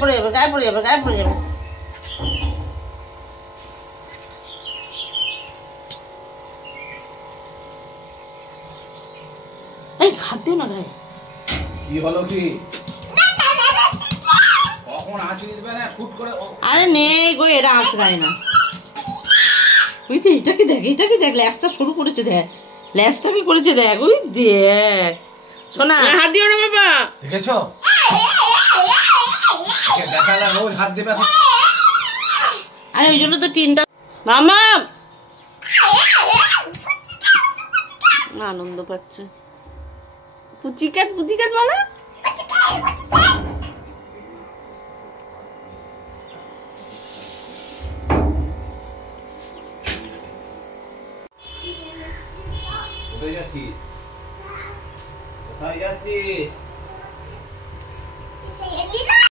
পড়ে যাবে, গায়ে পড়ে যাবে, গায়ে পড়ে যাবে। এই হাত দিও না গায়ে। কি হলো কি? কখন আসি দিবে না ফুট করে? আরে নেই গো, এরা আঁচড়ায় না। বুঝলি, এটাকে দেখ, এটাকে দেখ, ল্যাসটা শুরু করেছে, দেখ ল্যাসটাকে করেছে, দেখ ওই দেখ। শোনা হাত দিও না বাবা। দেখেছো? দেখালে রোজ হাত দেবে। আরে ওই জন্য তো টিনটা। মামা আনন্দ পাচ্ছে। পুচিকাত পুচিকাত বলো। কোথায় যাচ্ছিস? কোথায় যাচ্ছিস?